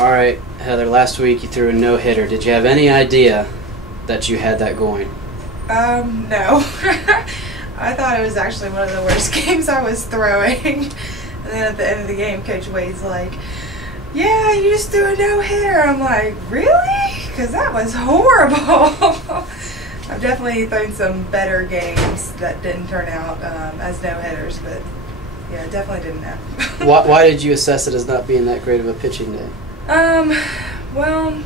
All right, Heather, last week you threw a no-hitter. Did you have any idea that you had that going? No. I thought it was actually one of the worst games I was throwing. And then at the end of the game, Coach Wade's like, yeah, you just threw a no-hitter. I'm like, really? Because that was horrible. I've definitely thrown some better games that didn't turn out as no-hitters, but yeah, definitely didn't know. Why did you assess it as not being that great of a pitching day? Well,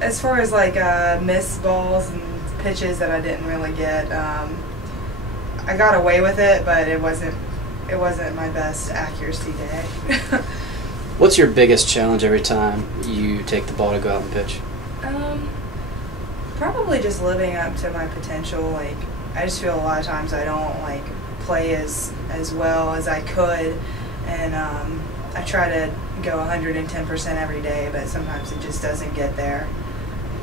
as far as like missed balls and pitches that I didn't really get, I got away with it, but it wasn't my best accuracy day. What's your biggest challenge every time you take the ball to go out and pitch? Probably just living up to my potential. Like, I just feel a lot of times I don't like play as well as I could, and I try to go 110% every day, but sometimes it just doesn't get there.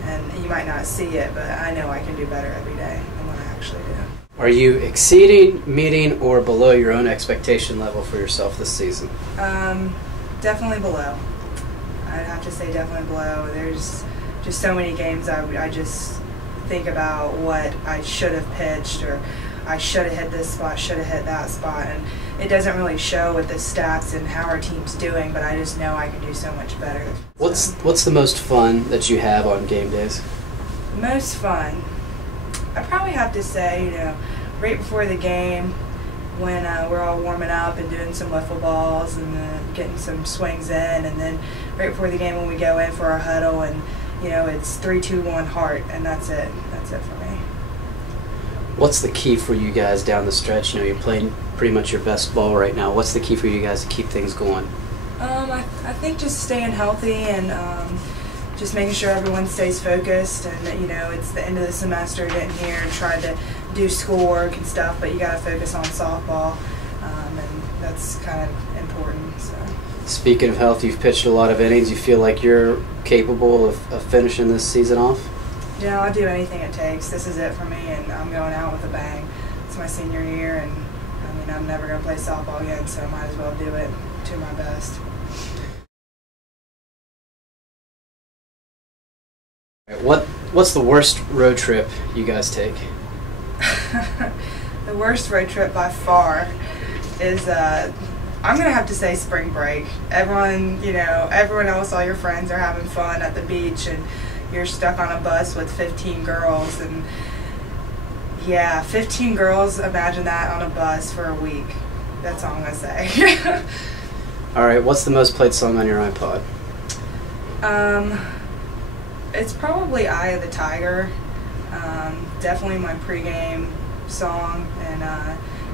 And you might not see it, but I know I can do better every day than what I actually do. Are you exceeding, meeting, or below your own expectation level for yourself this season? Definitely below. I'd have to say definitely below. There's just so many games I just think about what I should have pitched, or I should have hit this spot, should have hit that spot, and it doesn't really show with the stats and how our team's doing, but I just know I can do so much better. What's the most fun that you have on game days? Most fun? I probably have to say, right before the game, when we're all warming up and doing some wiffle balls and getting some swings in, and then right before the game when we go in for our huddle and it's 3-2-1 heart, and that's it. That's it for me. What's the key for you guys down the stretch? You're playing pretty much your best ball right now. What's the key for you guys to keep things going? I think just staying healthy and just making sure everyone stays focused, and it's the end of the semester, getting here and trying to do schoolwork and stuff, but you got to focus on softball, and that's kind of important. So. Speaking of health, you've pitched a lot of innings. You feel like you're capable of finishing this season off? Yeah, I'll do anything it takes. This is it for me, and I'm going out with a bang. It's my senior year, and I'm never going to play softball again, so I might as well do it to my best. What's the worst road trip you guys take? The worst road trip by far is I'm going to have to say spring break. Everyone else, all your friends are having fun at the beach, and you're stuck on a bus with 15 girls. And yeah, 15 girls, imagine that on a bus for a week. That's all I'm going to say. All right, what's the most played song on your iPod? It's probably Eye of the Tiger. Definitely my pregame song, and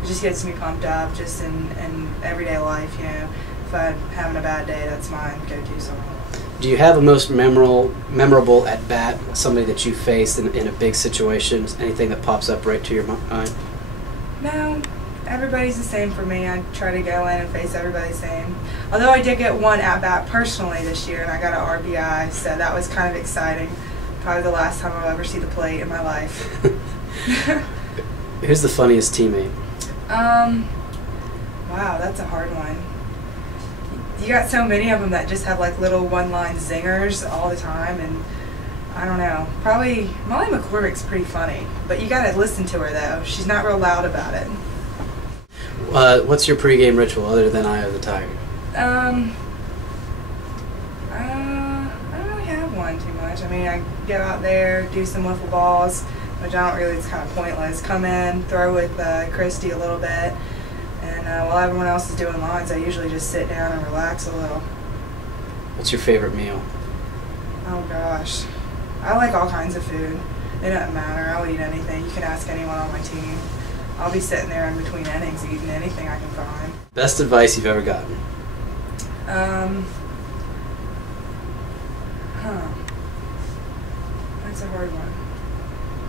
it just gets me pumped up just in everyday life. If I'm having a bad day, that's my go-to song. Do you have a most memorable at bat, somebody that you faced in a big situation, anything that pops up right to your mind? No, everybody's the same for me. I try to go in and face everybody the same. Although I did get one at bat personally this year, and I got an RBI, so that was kind of exciting. Probably the last time I'll ever see the plate in my life. Who's the funniest teammate? Wow, that's a hard one. You got so many of them that just have like little one-line zingers all the time, and I don't know. Probably Molly McCormick's pretty funny, but you gotta listen to her though. She's not real loud about it. What's your pregame ritual other than Eye of the Tiger? I don't really have one too much. I go out there, do some wiffle balls, which I don't really, it's kind of pointless. Come in, throw with Christy a little bit, and while everyone else is doing lines, I usually just sit down and relax a little. What's your favorite meal? Oh gosh, I like all kinds of food. It doesn't matter, I'll eat anything. You can ask anyone on my team. I'll be sitting there in between innings eating anything I can find. Best advice you've ever gotten? That's a hard one.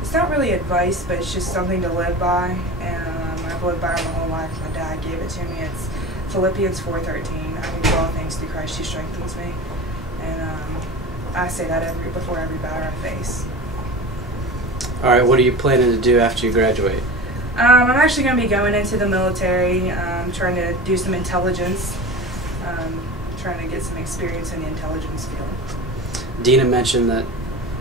It's not really advice, but it's just something to live by, and I've lived by it my whole life. My dad gave it to me. It's Philippians 4:13. I can do all things through Christ who strengthens me, and I say that before every batter I face. All right, what are you planning to do after you graduate? I'm actually going to be going into the military, trying to do some intelligence, trying to get some experience in the intelligence field. Dina mentioned that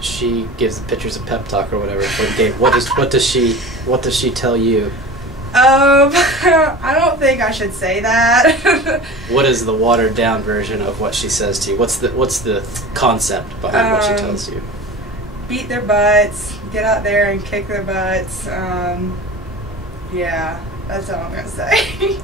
she gives the pitchers a pep talk or whatever for the game. What does she tell you? I don't think I should say that. What is the watered down version of what she says to you? What's the concept behind what she tells you? Beat their butts, get out there and kick their butts. Yeah, that's all I'm gonna say.